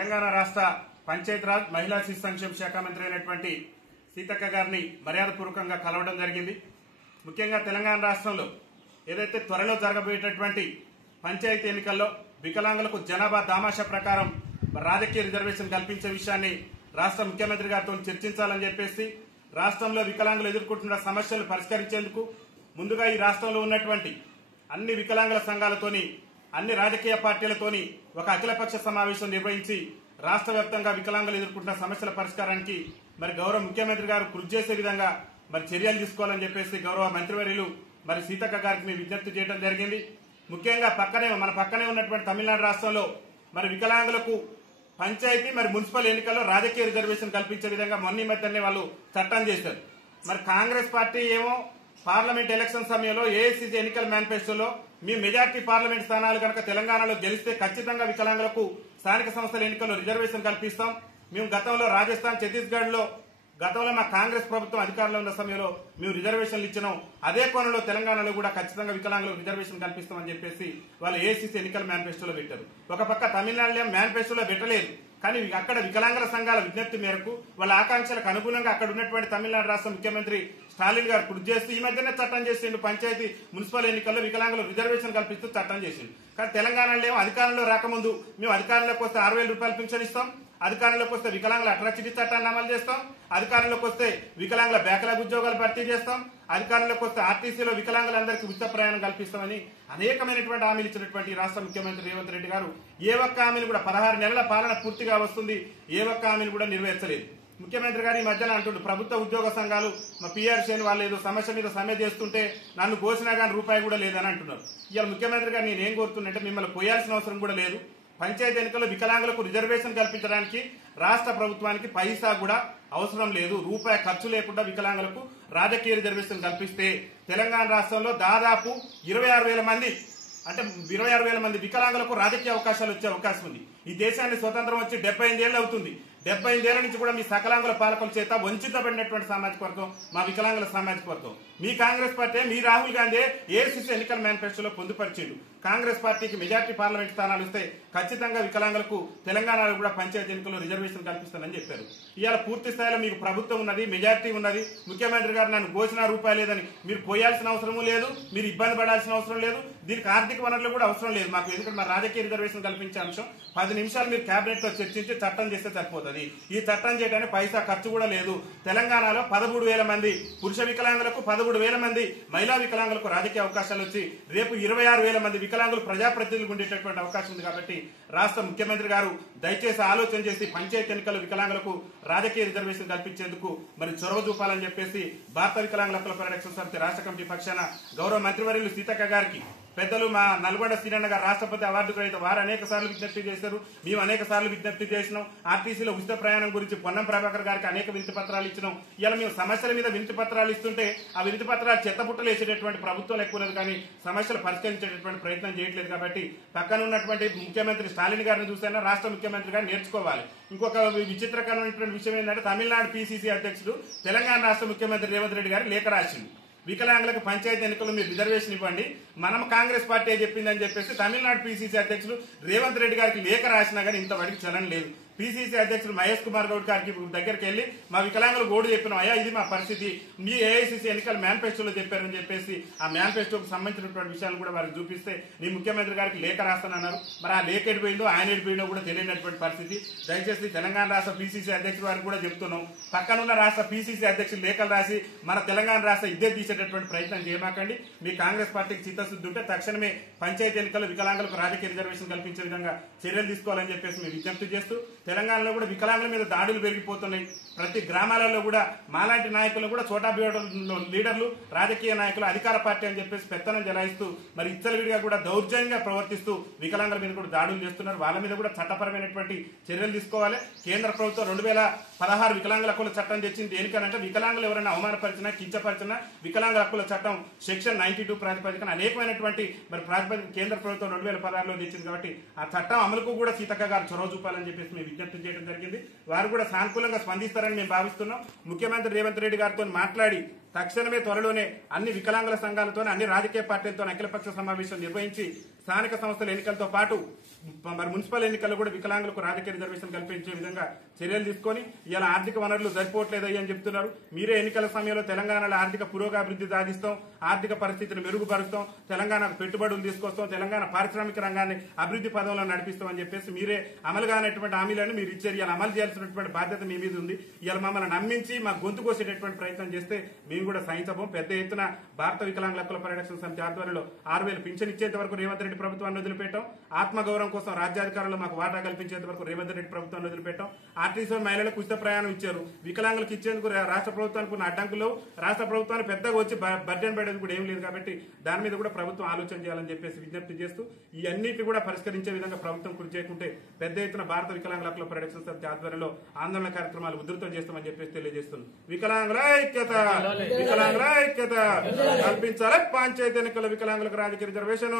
తెలంగాణ రాష్ట్ర పంచాయతీరాజ్ మహిళా శిశు సంక్షేమ శాఖ మంత్రి అయినటువంటి సీతక్క గారిని మర్యాదపూర్వకంగా కలవడం జరిగింది. ముఖ్యంగా తెలంగాణ రాష్ట్రంలో ఏదైతే త్వరలో జరగబోయేటటువంటి పంచాయతీ ఎన్నికల్లో వికలాంగులకు జనాభా దామాషా ప్రకారం రాజకీయ రిజర్వేషన్ కల్పించే విషయాన్ని రాష్ట్ర ముఖ్యమంత్రి గారితో చర్చించాలని చెప్పేసి రాష్ట్రంలో వికలాంగులు ఎదుర్కొంటున్న సమస్యలు పరిష్కరించేందుకు ముందుగా ఈ రాష్ట్రంలో ఉన్నటువంటి అన్ని వికలాంగుల సంఘాలతోని అన్ని రాజకీయ పార్టీలతోని ఒక అఖిలపక్ష సమావేశం నిర్వహించి రాష్ట్ర వ్యాప్తంగా వికలాంగులు ఎదుర్కొంటున్న సమస్యల పరిష్కారానికి మరి గౌరవ ముఖ్యమంత్రి గారు కృషి చేసే విధంగా మరి చర్యలు తీసుకోవాలని చెప్పేసి గౌరవ మంత్రివర్యులు మరి సీతక్క గారికి మేము విజ్ఞప్తి చేయడం జరిగింది. ముఖ్యంగా మన పక్కనే ఉన్నటువంటి తమిళనాడు రాష్ట్రంలో మరి వికలాంగులకు పంచాయతీ మరి మున్సిపల్ ఎన్నికల్లో రాజకీయ రిజర్వేషన్ కల్పించే విధంగా మొన్న మధ్యనే వాళ్ళు చట్టం చేశారు. మరి కాంగ్రెస్ పార్టీ ఏమో పార్లమెంట్ ఎలక్షన్ సమయంలో ఏఐసీసీ ఎన్నికల మేనిఫెస్టోలో మీ మెజార్టీ పార్లమెంట్ స్థానాలు కనుక తెలంగాణలో గెలిస్తే ఖచ్చితంగా వికలాంగులకు స్థానిక సంస్థల ఎన్నికల్లో రిజర్వేషన్ కల్పిస్తాం. మేము గతంలో రాజస్థాన్, ఛత్తీస్గఢ్ లో గతంలో మా కాంగ్రెస్ ప్రభుత్వం అధికారంలో ఉన్న సమయంలో మేము రిజర్వేషన్లు ఇచ్చినాం. అదే కోణంలో తెలంగాణలో కూడా ఖచ్చితంగా వికలాంగులకు రిజర్వేషన్ కల్పిస్తామని చెప్పేసి వాళ్ళు ఏఐసీసీ ఎన్నికల మేనిఫెస్టోలో పెట్టారు. ఒక పక్క తమిళనాడులో మేనిఫెస్టోలో పెట్టలేదు, కానీ అక్కడ వికలాంగుల సంఘాల విజ్ఞప్తి మేరకు వాళ్ళ ఆకాంక్షలకు అనుగుణంగా అక్కడ ఉన్నటువంటి తమిళనాడు రాష్ట్ర ముఖ్యమంత్రి స్టాలిన్ గారు కృషి చేస్తూ ఈ మధ్యనే చట్టం చేసిండు. పంచాయతీ మున్సిపల్ ఎన్నికల్లో వికలాంగులు రిజర్వేషన్ కల్పిస్తూ చట్టం చేసిండు. కానీ తెలంగాణలో ఏమో అధికారంలో రాకముందు మేము అధికారంలోకి వస్తే 6,000 రూపాయలు పింఛన్ ఇస్తాం, అధికారంలోకి వస్తే వికలాంగుల అట్రాసిటీ చట్టాన్ని అమలు చేస్తాం, అధికారంలోకి వస్తే వికలాంగుల బ్యాక్లాగ్ ఉద్యోగాలు భర్తీ చేస్తాం, అధికారంలోకి వస్తే ఆర్టీసీలో వికలాంగులందరికీ ఉచిత ప్రయాణం కల్పిస్తామని అనేకమైనటువంటి హామీలు ఇచ్చినటువంటి రాష్ట్ర ముఖ్యమంత్రి రేవంత్ రెడ్డి గారు ఏ ఒక్క హామీని కూడా 16 నెలల పాలన పూర్తిగా వస్తుంది, ఏ ఒక్క హామీని కూడా నెరవేర్చలేదు. ముఖ్యమంత్రి గారు ఈ మధ్యన అంటుండు ప్రభుత్వ ఉద్యోగ సంఘాలు మా పీఆర్సీని వాళ్ళు ఏదో సమస్య మీద సమ్మె చేస్తుంటే నన్ను కోసినా కానీ రూపాయి కూడా లేదని అంటున్నారు. ఇవాళ ముఖ్యమంత్రి గారు నేను ఏం కోరుతున్నంటే మిమ్మల్ని పోయాల్సిన అవసరం కూడా లేదు. పంచాయతీ ఎన్నికల్లో వికలాంగులకు రిజర్వేషన్ కల్పించడానికి రాష్ట్ర ప్రభుత్వానికి పైసా కూడా అవసరం లేదు. రూపాయి ఖర్చు లేకుండా వికలాంగులకు రాజకీయ రిజర్వేషన్ కల్పిస్తే తెలంగాణ రాష్ట్రంలో దాదాపు 26,000 మంది అంటే 26,000 మంది వికలాంగులకు రాజకీయ అవకాశాలు వచ్చే అవకాశం ఉంది. ఈ దేశాన్ని స్వతంత్రం వచ్చి 75 ఏళ్ళు అవుతుంది. 75 ఏళ్ల నుంచి కూడా మీ సకలాంగుల పాలకుల చేత వంచితపడినటువంటి సామాజిక వర్గం మా వికలాంగుల సామాజిక వర్గం. మీ కాంగ్రెస్ పార్టీ, మీ రాహుల్ గాంధీ ఏఐసీసీ ఎన్నికల మేనిఫెస్టోలో పొందుపరిచిండు. కాంగ్రెస్ పార్టీకి మెజార్టీ పార్లమెంట్ స్థానాలు ఇస్తే ఖచ్చితంగా వికలాంగులకు తెలంగాణలో కూడా పంచాయతీ ఎన్నికల్లో రిజర్వేషన్ కల్పిస్తానని చెప్పారు. ఇవాళ పూర్తి స్థాయిలో మీకు ప్రభుత్వం ఉన్నది, మెజార్టీ ఉన్నది. ముఖ్యమంత్రి గారు నన్ను ఘోషణ రూపాయి లేదని మీరు పోయాల్సిన అవసరం లేదు, మీరు ఇబ్బంది పడాల్సిన అవసరం లేదు, దీనికి ఆర్థిక వనరులు కూడా అవసరం లేదు మాకు. ఎందుకంటే మా రాజకీయ రిజర్వేషన్ కల్పించే అంశం 10 నిమిషాలు మీరు కేబినెట్ తో చర్చించి చట్టం చేస్తే సరిపోతుంది. ఈ చట్టం చేయడానికి పైసా ఖర్చు కూడా లేదు. తెలంగాణలో 13,000 మంది పురుష వికలాంగులకు, 13,000 మంది మహిళా వికలాంగులకు రాజకీయ అవకాశాలు వచ్చి రేపు 26,000 మంది వికలాంగులు ప్రజాప్రతినిధులు ఉండేటటువంటి అవకాశం ఉంది. కాబట్టి రాష్ట్ర ముఖ్యమంత్రి గారు దయచేసి ఆలోచన చేసి పంచాయతీ ఎన్నికల వికలాంగులకు రాజకీయ రిజర్వేషన్ కల్పించేందుకు మరి చొరవ చూపాలని చెప్పేసి భారత వికలాంగుల హక్కుల పరిరక్షణ సమితి రాష్ట్ర కమిటీ పక్షాన గౌరవ మంత్రివర్యులు సీతక్క గారికి, పెద్దలు మా నల్గొండ శ్రీరన్న గారు రాష్ట్రపతి అవార్డు గ్రహీత, వారు అనేక సార్లు విజ్ఞప్తి చేశారు, మేము అనేక సార్లు విజ్ఞప్తి చేసినాం. ఆర్టీసీలో ఉచిత ప్రయాణం గురించి పొన్నం ప్రభాకర్ గారికి అనేక వినతి పత్రాలు ఇచ్చినాం. ఇలా మేము సమస్యల మీద వినతి పత్రాలు ఇస్తుంటే ఆ వినతి పత్రాలు చెత్తబుట్టలు వేసేటటువంటి ప్రభుత్వం ఎక్కువ లేదు, కానీ సమస్యలు పరిష్కరించేటటువంటి ప్రయత్నం చేయట్లేదు. కాబట్టి పక్కన ఉన్నటువంటి ముఖ్యమంత్రి స్టాలిన్ గారిని చూసైనా రాష్ట్ర ముఖ్యమంత్రి గారు నేర్చుకోవాలి. ఇంకొక విచిత్రకరమైనటువంటి విషయం ఏంటంటే తమిళనాడు పీసీసీ అధ్యక్షుడు తెలంగాణ రాష్ట్ర ముఖ్యమంత్రి రేవంత్ రెడ్డి గారు లేఖ రాసిండు. వికలాంగులకు పంచాయతీ ఎన్నికల్లో మీరు రిజర్వేషన్ ఇవ్వండి, మనం కాంగ్రెస్ పార్టీ చెప్పిందని చెప్పేసి తమిళనాడు పీసీసీ అధ్యక్షుడు రేవంత్ రెడ్డి గారికి లేఖ రాసినా కానీ ఇంతవరకు చలనం లేదు. పీసీసీ అధ్యక్షుడు మహేష్ కుమార్ గౌడ్ గారికి దగ్గరికి వెళ్లి మా వికలాంగులు గోడు చెప్పినాం, అయ్యా ఇది మా పరిస్థితి, మీ ఏఐసీసీ ఎన్నికల మేనిఫెస్టోలో చెప్పారని చెప్పేసి ఆ మేనిఫెస్టోకి సంబంధించినటువంటి విషయాలు కూడా వారికి చూపిస్తే నీ ముఖ్యమంత్రి గారికి లేఖ రాస్తానన్నారు. మరి ఆ లేఖ ఎడిపోయిందో ఆయన ఎడిపోయిందో కూడా తెలియనటువంటి పరిస్థితి. దయచేసి తెలంగాణ రాష్ట్ర పీసీసీ అధ్యక్షుడు వారికి కూడా చెప్తున్నాం, పక్కనున్న రాష్ట్ర పీసీసీ అధ్యక్షులు లేఖలు రాసి మన తెలంగాణ రాష్ట్ర ఇద్దరు తీసేటటువంటి ప్రయత్నం చేయమాకండి. మీ కాంగ్రెస్ పార్టీకి చిత్తశుద్ధి ఉంటే తక్షణమే పంచాయతీ ఎన్నికల్లో వికలాంగులకు రాజకీయ రిజర్వేషన్ కల్పించే విధంగా చర్యలు తీసుకోవాలని చెప్పేసి మేము విజ్ఞప్తి చేస్తూ, తెలంగాణలో కూడా వికలాంగుల మీద దాడులు పెరిగిపోతున్నాయి. ప్రతి గ్రామాలలో కూడా మాలాంటి నాయకులు కూడా చోటా లీడర్లు, రాజకీయ నాయకులు అధికార పార్టీ అని చెప్పేసి పెత్తనం జలాయిస్తూ మరి ఇచ్చలవిడిగా కూడా దౌర్జన్యంగా ప్రవర్తిస్తూ వికలాంగుల మీద కూడా దాడులు చేస్తున్నారు. వాళ్ళ మీద కూడా చట్టపరమైనటువంటి చర్యలు తీసుకోవాలి. కేంద్ర ప్రభుత్వం 2016 వికలాంగుల హక్కుల చట్టం తెచ్చింది దేనికనంటే వికలాంగులు ఎవరైనా అవమానపరిచినా, కించపరిచినా వికలాంగుల హక్కుల చట్టం సెక్షన్ 92 ప్రాతిపదికన అనేకమైనటువంటి మరి ప్రాతిపదిక కేంద్ర ప్రభుత్వం 2016లో తెచ్చింది. కాబట్టి ఆ చట్టం అమలుకు కూడా సీతక్క గారు చొరవ చూపాలని చెప్పేసి మేము విజ్ఞప్తి చేయడం జరిగింది. వారు కూడా సానుకూలంగా స్పందిస్తారని మేము భావిస్తున్నాం. ముఖ్యమంత్రి రేవంత్ రెడ్డి గారితో మాట్లాడి తక్షణమే త్వరలోనే అన్ని వికలాంగుల సంఘాలతో అన్ని రాజకీయ పార్టీలతో అఖిలపక్ష సమావేశం నిర్వహించి స్థానిక సంస్థల ఎన్నికలతో పాటు మరి మున్సిపల్ ఎన్నికల్లో కూడా వికలాంగులకు రాజకీయ రిజర్వేషన్ కల్పించే విధంగా చర్యలు తీసుకొని ఇలా ఆర్థిక వనరులు సరిపోవట్లేదని అని చెప్తున్నారు. మీరే ఎన్నికల సమయంలో తెలంగాణలో ఆర్థిక పురోగభివృద్ధి సాధిస్తాం, ఆర్థిక పరిస్థితిని మెరుగుపరుస్తాం, తెలంగాణకు పెట్టుబడులు తీసుకొస్తాం, తెలంగాణ పారిశ్రామిక రంగాన్ని అభివృద్ధి పదంలో నడిపిస్తామని చెప్పేసి మీరే అమలు కానటువంటి హామీలను మీరు ఇచ్చారు. ఇలా అమలు చేయాల్సినటువంటి బాధ్యత మీ మీద ఉంది. ఇలా మమ్మల్ని నమ్మించి మా గొంతు కోసేటటువంటి ప్రయత్నం చేస్తే మేము కూడా సహించబోం. పెద్ద ఎత్తున భారత వికలాంగుల హక్కుల పరిరక్షణ సమితి ఆధ్వర్యంలో 6,000 పింఛన్ ఇచ్చేంత వరకు రేవంత్ రెడ్డి ప్రభుత్వాన్ని వదిలిపెట్టాం. ఆత్మగౌరవం కోసం రాజ్యాధికారంలో మాకు వాటా కల్పించేంత వరకు రేవంత్ రెడ్డి ప్రభుత్వాన్ని వదిలిపెట్టాం. ఆర్టీసీ మహిళలకు ఉచిత ప్రయాణం ఇచ్చారు. వికలాంగులకు ఇచ్చేందుకు రాష్ట్ర ప్రభుత్వానికి ఉన్న అడ్డంకులు రాష్ట్ర ప్రభుత్వాన్ని పెద్దగా వచ్చి బడ్జెట్ పెట్టేది కూడా ఏం లేదు. కాబట్టి దాని మీద కూడా ప్రభుత్వం ఆలోచన చేయాలని చెప్పేసి విజ్ఞప్తి చేస్తూ ఈ అన్నింటినీ కూడా పరిష్కరించే విధంగా ప్రభుత్వం కృషి చేయకుంటే పెద్ద ఎత్తున భారత వికలాంగుల హక్కుల పరిరక్షణ సమితి ఆధ్వర్యంలో ఆందోళన కార్యక్రమాలు ఉధృతం చేస్తామని చెప్పేసి తెలియజేస్తుంది. వికలాంగుల ఐక్యత, వికలాంగుల ఐక్యత కల్పించాలి. పంచాయతీ ఎన్నికల వికలాంగులకు రాజకీయ రిజర్వేషన్.